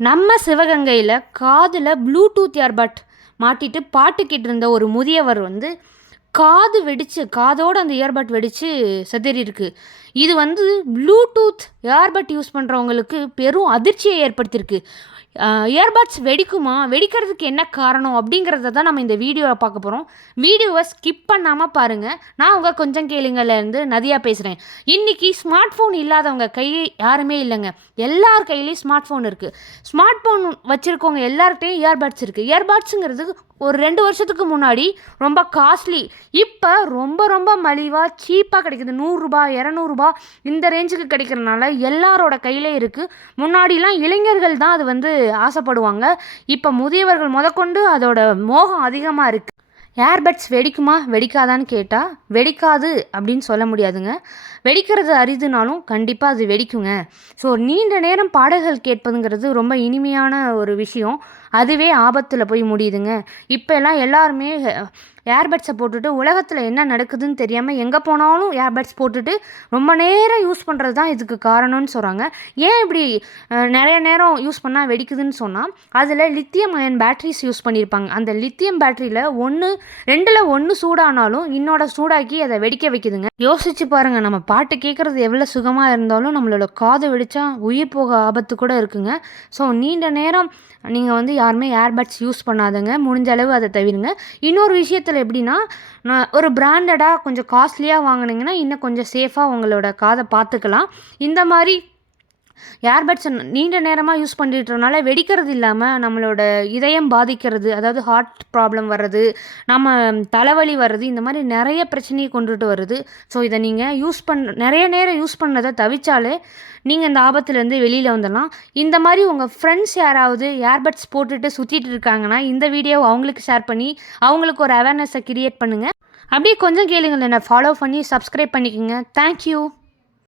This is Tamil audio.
நம்ம சிவகங்கையில் காதில் ப்ளூடூத் இயர்பட் மாட்டிட்டு பாட்டு கேட்டிருந்த ஒரு முதியவர் வந்து காது வெடித்து காதோட அந்த இயர்பட் வெடித்து செதறியிருக்கு இது வந்து ப்ளூடூத் இயர்பட் யூஸ் பண்ணுறவங்களுக்கு பெரும் அதிர்ச்சியை ஏற்படுத்தியிருக்கு. இயர்பட்ஸ் வெடிக்குமா? வெடிக்கிறதுக்கு என்ன காரணம்? அப்படிங்கிறத தான் நம்ம இந்த வீடியோவை பார்க்க போகிறோம் வீடியோவை ஸ்கிப் பண்ணாமல் பாருங்கள் நான் உங்கள் கொஞ்சம் கேளுங்கள்லேருந்து நதியாக பேசுகிறேன் இன்றைக்கி ஸ்மார்ட் ஃபோன் இல்லாதவங்க கை யாருமே இல்லைங்க. எல்லார் கையிலையும் ஸ்மார்ட் ஃபோன் இருக்குது ஸ்மார்ட் ஃபோன் வச்சுருக்கவங்க எல்லார்கிட்டையும் இயர்பட்ஸ் இருக்குது இயர்பட்ஸுங்கிறது ஒரு ரெண்டு வருஷத்துக்கு முன்னாடி ரொம்ப காஸ்ட்லி இப்போ ரொம்ப ரொம்ப மலிவாக சீப்பாக கிடைக்குது. நூறுரூபா இரநூறுபா இந்த ரேஞ்சுக்கு கிடைக்கிறனால எல்லாரோட கையிலே இருக்குது முன்னாடிலாம் இளைஞர்கள் தான் அது வந்து ஆசைப்படுவாங்க. இப்போ முதியவர்கள் முதற்கொண்டு அதோட மோகம் அதிகமாக இருக்குது ஏர்பட்ஸ் வெடிக்குமா? வெடிக்காதான்னு கேட்டால் வெடிக்காது அப்படின்னு சொல்ல முடியாதுங்க. வெடிக்கிறது அரிதுனாலும் கண்டிப்பாக அது வெடிக்குங்க. ஸோ நீண்ட நேரம் பாடல்கள் கேட்பதுங்கிறது ரொம்ப இனிமையான ஒரு விஷயம். அதுவே ஆபத்தில் போய் முடியுதுங்க. இப்போ எல்லாம் எல்லாருமே ஏர்பட்ஸை போட்டுட்டு உலகத்தில் என்ன நடக்குதுன்னு தெரியாமல் எங்கே போனாலும் ஏர்பட்ஸ் போட்டுட்டு ரொம்ப நேரம் யூஸ் பண்ணுறது தான் இதுக்கு காரணம்னு சொல்கிறாங்க ஏன் இப்படி நிறைய நேரம் யூஸ் பண்ணால் வெடிக்குதுன்னு சொன்னால் அதில் லித்தியம் அயன் பேட்ரிஸ் யூஸ் பண்ணியிருப்பாங்க அந்த லித்தியம் பேட்டரியில் ஒன்று ரெண்டில் ஒன்று சூடானாலும் இன்னோட சூடாக்கி அதை வெடிக்க வைக்குதுங்க. யோசிச்சு பாருங்கள் நம்ம பாட்டு கேட்குறது எவ்வளோ சுகமாக இருந்தாலும் நம்மளோட காது வெடித்தா உயிர் போக ஆபத்து கூட இருக்குங்க. ஸோ நீண்ட நேரம் நீங்கள் வந்து யாருமே ஏர்பட்ஸ் யூஸ் பண்ணாதுங்க. முடிஞ்ச அளவு அதை தவிருங்க. இன்னொரு விஷயத்தில் எப்படின்னா நான் ஒரு பிராண்டடாக கொஞ்சம் காஸ்ட்லியாக வாங்கினீங்கன்னா இன்னும் கொஞ்சம் சேஃபாக உங்களோட காதை பார்த்துக்கலாம். இந்த மாதிரி ஏர்பட்ஸை நீண்ட நேரமாக யூஸ் பண்ணிட்டுறனால வெடிக்கிறது இல்லாமல் நம்மளோட இதயம் பாதிக்கிறது அதாவது ஹார்ட் ப்ராப்ளம் வர்றது நம்ம தலைவலி வர்றது இந்த மாதிரி நிறைய பிரச்சனையை கொண்டுட்டு வருது. ஸோ இதை நீங்கள் யூஸ் பண் நிறைய நேரம் யூஸ் பண்ணதை தவிச்சாலே நீங்கள் இந்த ஆபத்துலேருந்து வெளியில் வந்துடலாம். இந்த மாதிரி உங்கள் ஃப்ரெண்ட்ஸ் யாராவது ஏர்பட்ஸ் போட்டுட்டு சுற்றிட்டு இருக்காங்கன்னா இந்த வீடியோவை அவங்களுக்கு ஷேர் பண்ணி அவங்களுக்கு ஒரு அவேர்னஸை கிரியேட் பண்ணுங்கள் அப்படியே கொஞ்சம் கேளுங்களேன் ஃபாலோ பண்ணி சப்ஸ்கிரைப் பண்ணிக்கோங்க. தேங்க்யூ